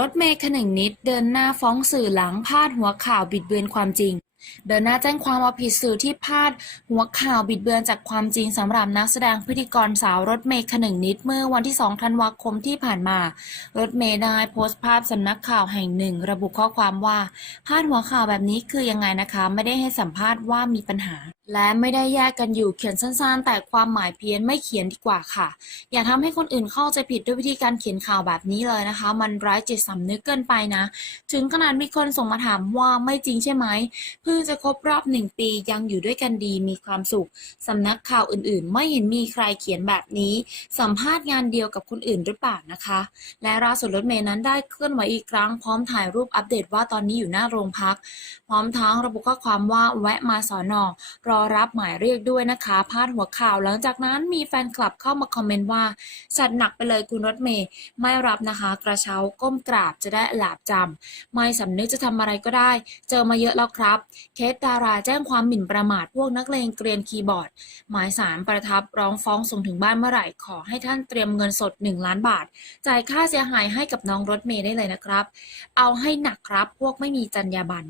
รถเมย์ขนึ่งนิดเดินหน้าฟ้องสื่อหลังพาดหัวข่าวบิดเบือนความจริง เดินหน้าแจ้งความเอาผิดสื่อที่พาดหัวข่าวบิดเบือนจากความจริงสำหรับนักแสดงพิธีกรสาวรถเมย์ขนึ่งนิดเมื่อวันที่ 2 ธันวาคมที่ผ่านมา รถเมย์ได้โพสต์ภาพสำนักข่าวแห่งหนึ่ง ระบุข้อความว่า พาดหัวข่าวแบบนี้คือยังไงนะคะ ไม่ได้ให้สัมภาษณ์ว่ามีปัญหา และไม่ได้แยกกันอยู่เขียนสั้นๆ แต่ความหมายเพี้ยนไม่เขียนดีกว่าค่ะ อย่าทำให้คนอื่นเข้าใจผิดด้วยวิธีการเขียนข่าวแบบนี้เลยนะคะ มันไร้จิตสำนึกเกินไปนะ ถึงขนาดมีคนส่งมาถามว่าไม่จริงใช่ไหมเพิ่งจะครบรอบหนึ่งปียังอยู่ด้วยกันดีมีความสุขสำนักข่าวอื่นๆ ไม่เห็นมีใครเขียนแบบนี้ สัมภาษณ์งานเดียวกับคนอื่นหรือเปล่านะคะ และล่าสุดรถเมย์นั้นได้เคลื่อนไหวอีกครั้งพร้อมถ่ายรูปอัปเดตว่าตอนนี้อยู่หน้าโรงพัก พร้อมทั้งระบุข้อความว่าแวะมาสอนอรอรับหมายเรียกด้วยนะคะพาดหัวข่าว หลังจากนั้นมีแฟนคลับเข้ามาคอมเมนต์ว่าจัดหนักไปเลยคุณรถเมย์ไม่รับนะคะ กระเช้าก้มกราบจะได้หลาบจำไม่สำนึกจะทำอะไรก็ได้ เจอมาเยอะแล้วครับ เคสดาราแจ้งความหมิ่นประมาทพวกนักเลงเกรียนคีย์บอร์ด หมายสารประทับร้องฟ้องส่งถึงบ้านเมื่อไหร่ขอให้ท่านเตรียมเงินสด 1 ล้านบาท จ่ายค่าเสียหายให้กับน้องรถเมย์ได้เลยนะครับ เอาให้หนักครับพวกไม่มีจรรยาบรรณ